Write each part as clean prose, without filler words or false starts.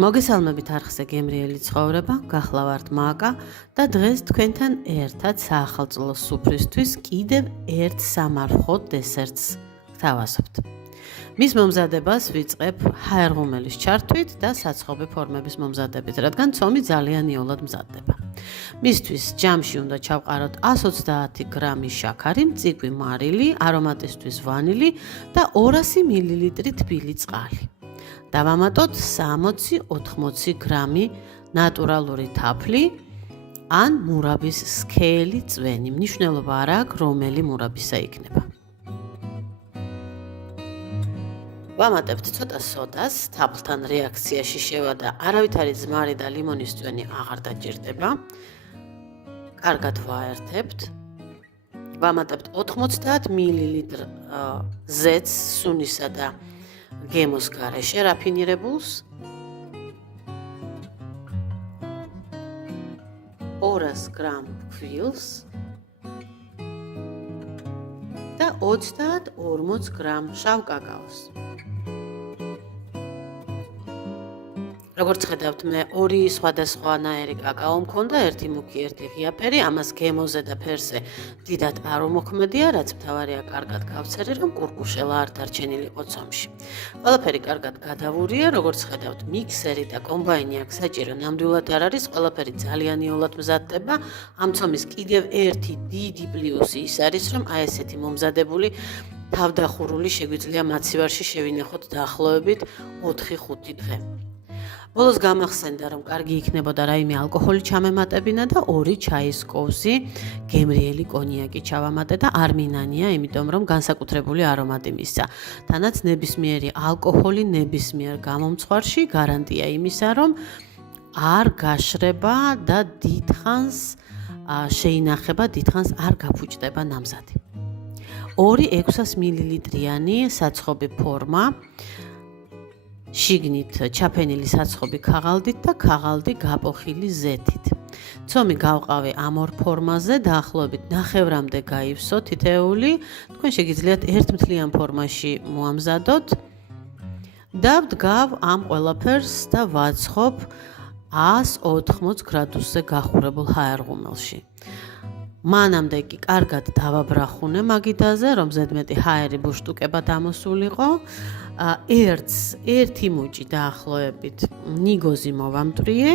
მოგესალმებით არხზე გემრიელი ცხოვრება, გახლავართ მაკა და დღეს თქვენთან ერთად საახალწლო სუფრისთვის კიდევ ერთ სამარხო დესერტს გთავაზობთ. მის მომზადებას ვიწყებ ჰაერღუმელის ჩართვით და საცხობი ფორმების მომზადებით, რადგან ცომი ძალიან იოლად მზადდება. მისთვის ჯამში უნდა ჩავყაროთ 130 გრამი შაქარი, მწիկვი მარილი, არომატისთვის ვანილი და 200 მილილიტრი თბილი წყალი. დავამატოთ 60-80 გრამი ნატურალური თაფლი ან მურაბის სქელი წვენი. მნიშვნელობა არ აქვს, რომელი მურაბისა იქნება. ვამატებთ ცოტა სოდას, თაფლთან რეაქციაში შევადა არავითარი ზმარი და ლიმონის წვენი აღარ დაჭირდება. კარგად ვაერთებთ. ვამატებთ 90 მილილიტრ ზეთს სუნისა და გემოს გარეშე რაფინირებულს, 200 გრამ ქვილს და 30-40 გრამ შავ კაკაოს. როგორც ხედავთ, მე ორი სხვადასხვანაირი კაკაო მქონდა, ერთი მუქი, ერთი ღიაფერი, ამას გემოზე და ფერზე დიდად არ უმოქმედია, რაც მთავარია კარგად გავცერი, რომ კურკუშელა არ დარჩენილიყო ცომში. ყველაფერი კარგად გადავურია, როგორც ხედავთ, მიქსერი და კომბაინი აქ საჭირო ნამდვილად არ არის, ყველაფერი ძალიან იოლად მზადდება. ამ ცომის კიდევ ერთი დიდი პლუსი ის არის, რომ აი ესეთი მომზადებული თავდახურული შეგვიძლია მაცივარში შევინახოთ დაახლოებით 4-5 დღე. ბოლოს გამახსენდა, რომ კარგი იქნებოდა რაიმე ალკოჰოლი ჩამემატებინა და 2 ჩაის კოვზი გემრიელი კონიაკი ჩავამატე და არ მინანია, იმიტომ რომ განსაკუთრებული არომატი მისცა. თანაც ნებისმიერი ალკოჰოლი ნებისმიერ გამომცხვარში გარანტია იმისა, რომ არ გაშრება და დიდხანს შეინახება, დიდხანს არ გაფუჭდება ნამზადი. 2 600 მილilitrიანი საცხობი ფორმა, შიგნით ჩაფენილი საცხობი ქაღალდით და ქაღალდი გაპოხილი ზეთით. ცომი გავყავი ამ ორ ფორმაზე, დაახლოებით ნახევრამდე გაივსო თითეული, თქვენ შეგიძლიათ ერთმთლიან ფორმაში მოამზადოთ და ვდგავ ამ ყველაფერს და ვაცხობ 180 გრადუსზე გახურებულ ჰაერღუმელში. მანამდე კი კარგად დავაბრახუნე მაგიდაზე, რომ ზედმეტი ჰაერი ბუშტუკება დამოსულიყო. ერთი მუჭი დაახლოებით ნიგოზი მოვამტრიე,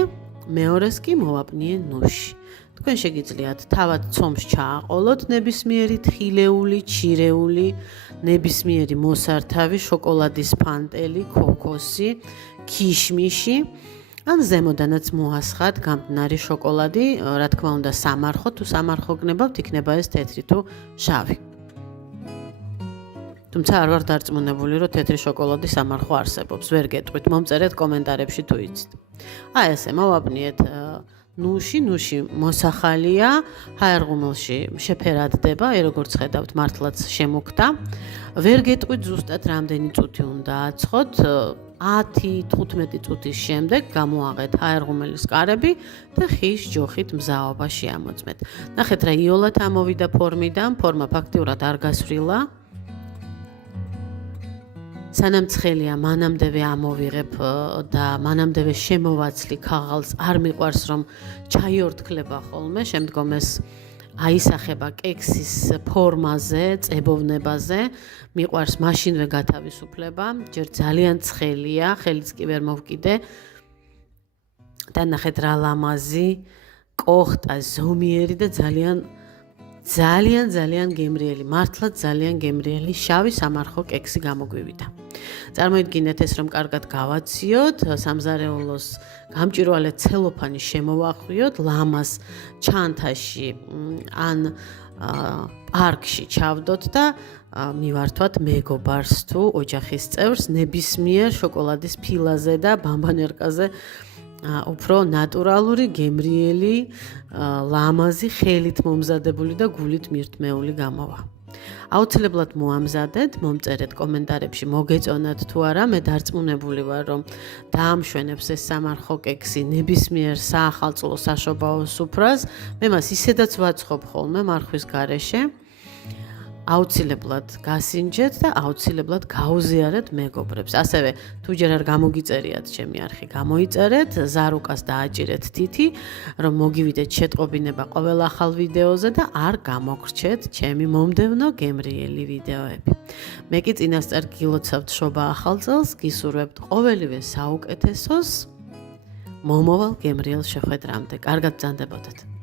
მეორეს კი მოვაპნიე ნუში. თქვენ შეგიძლიათ თავად ცომს ჩააყოლოთ ნებისმიერი თხილეული, ჩირეული, ნებისმიერი მოსართავი, შოკოლადის ფანტელი, ქოქოსი, ქიშმიში. ან ზემოდანაც მოასხათ გამტნარი შოკოლადი, რა თქმა უნდა სამარხო, თუ სამარხო გნებავთ, იქნება ეს თეთრი თუ შავი. თუმცა არ ვარ დარწმუნებული, რომ თეთრი შოკოლადი სამარხო არსებობს. ვერ გეტყვით, მომწერეთ კომენტარებში თუ იცით. აი ესე მოვაპნიეთ ნუში მოსახალია, ჰაერღუმელში შეფერადდება, როგორც ხედავთ, მართლაც შემოქმდა. ვერ გეტყვით ზუსტად რამდენი წუთი უნდა აცხოთ. 10-15 წუთის შემდეგ გამოაღეთ ჰაერღუმელის კარები და ხის ჯოხით მზაობაში ამოწმეთ. ნახეთ რა იოლად ამოვიდა ფორმიდან, ფორმა ფაქტიურად არ გასვრივლა. სანამ ცხელია, მანამდევე ამოვიღებ და მანამდევე შემოვაცლი ქაღალდს, არ მიყვარს რომ ჩაიორთქლება ხოლმე, შემდგომ ეს აისახება კექსის ფორმაზე, წებოვნებაზე, მიყვარს მაშინვე გათავისუფლება, ჯერ ძალიან ცხელია, ხელიც კი ვერ მოვკიდე. და ნახეთ რა ლამაზი, კოხტა, ზომიერი და ძალიან გემრიელი, მართლაც ძალიან გემრიელი შავი სამარხო კექსი გამოგვივიდა. წარმოიდგინეთ ეს რომ კარგად გავაციოთ, სამზარეულოს გამჭვირვალე ცელოფანი შემოვახვიოთ, ლამას ჩანთაში ან პარკში ჩავდოთ და მივართვათ მეგობარს თუ ოჯახის წევრს ნებისმიერ შოკოლადის ფილაზე და ბამბანერკაზე უფრო ნატურალური, გემრიელი, ლამაზი, ხელით მომზადებული და გულით მირთმეული გამოვა. აუცილებლად მოამზადეთ, მომწერეთ კომენტარებში, მოგეწონათ თუ არა, მე დარწმუნებული ვარ, რომ დაამშვენებს ეს სამარხო კექსი ნებისმიერ საახალწლო საშობაო სუფრას. მე მას ისედაც ვაცხობ ხოლმე მარხვის გარეშე. აუცილებლად გასინჯეთ და აუცილებლად გაუზიარეთ მეგობრებს. ასევე თუ ჯერ არ გამოგიწერიათ ჩემი არხი, გამოიწერეთ, ზარუკას დააჭირეთ თითი, რომ მოგივიდეთ შეტყობინება ყოველ ახალ ვიდეოზე და არ გამოგრჩეთ ჩემი მომდევნო გემრიელი ვიდეოები. მე კი წინასწარ გილოცავთ შობა ახალ წელს, გისურვებთ ყოველივე საუკეთესოს მომავალ გემრიელ შეხვედრამდე. კარგად ბრძანდებოდეთ.